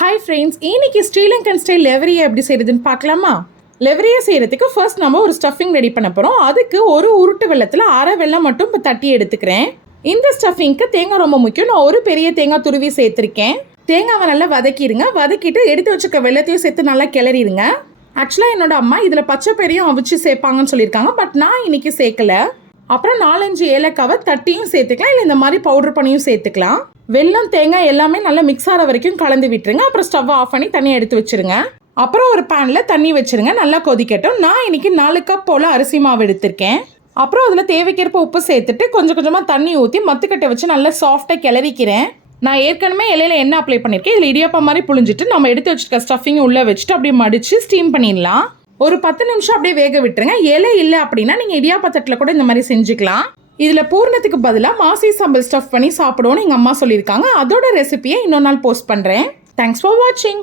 Hi friends, இன்னைக்கு Sri Lankan style லெவரியை எப்படி செய்கிறதுன்னு பார்க்கலாமா? லெவரியை செய்கிறதுக்கு ஃபர்ஸ்ட் நம்ம ஒரு ஸ்டஃபிங் ரெடி பண்ண போகிறோம். அதுக்கு ஒரு உருட்டு வெள்ளத்தில் அரை வெல்லம் மட்டும் இப்போ தட்டி எடுத்துக்கிறேன். இந்த ஸ்டஃபிங்க்கு தேங்காய் ரொம்ப முக்கியம். நான் ஒரு பெரிய தேங்காய் துருவி சேர்த்துருக்கேன். தேங்காவை நல்லா வதக்கிடுங்க. வதக்கிட்டு எடுத்து வச்சுக்க வெள்ளத்தையும் சேர்த்து நல்லா கிளறிடுங்க. ஆக்சுவலாக என்னோட அம்மா இதில் பச்சை பெரியும் அவிச்சு சேர்ப்பாங்கன்னு சொல்லியிருக்காங்க. பட் நான் இன்னைக்கு சேர்க்கல. அப்புறம் 4-5 ஏலக்காவை தட்டியும் சேர்த்துக்கலாம், இல்லை இந்த மாதிரி பவுடர் பண்ணியும் சேர்த்துக்கலாம். வெல்லம் தேங்காய் எல்லாமே நல்லா மிக்ஸ் ஆகிற வரைக்கும் கலந்து விட்டுருங்க. அப்புறம் ஸ்டவ் ஆஃப் பண்ணி தண்ணியை எடுத்து வச்சுருங்க. அப்புறம் ஒரு பேனில் தண்ணி வச்சுருங்க, நல்லா கொதிக்கட்டும். நான் இன்னைக்கு 4 கப் போல் அரிசி மாவு எடுத்திருக்கேன். அப்புறம் அதில் தேவைக்கேற்ப உப்பு சேர்த்துட்டு கொஞ்சம் கொஞ்சமாக தண்ணி ஊற்றி மத்துக்கட்டை வச்சு நல்லா சாஃப்டாக கிளறிக்கிறேன். நான் ஏற்கனவே இலையில எண்ணெய் அப்ளை பண்ணியிருக்கேன். இதில் இடியாப்பா மாதிரி புழிஞ்சிட்டு நம்ம எடுத்து வச்சுருக்க ஸ்டஃபிங் உள்ளே வச்சுட்டு அப்படியே மடித்து ஸ்டீம் பண்ணிடலாம். ஒரு 10 நிமிஷம் அப்படியே வேக விட்டுருங்க. இலை இல்லை அப்படின்னா நீங்கள் இடியாப்பா தட்டில் கூட இந்த மாதிரி செஞ்சுக்கலாம். இதில் பூர்ணத்துக்கு பதிலாக மாசி சாம்பல் ஸ்டஃப் பண்ணி சாப்பிடுவோன்னு எங்கள் அம்மா சொல்லியிருக்காங்க. அதோட ரெசிபியை இன்னொரு நாள் போஸ்ட் பண்ணுறேன். தேங்க்ஸ் ஃபார் வாட்சிங்.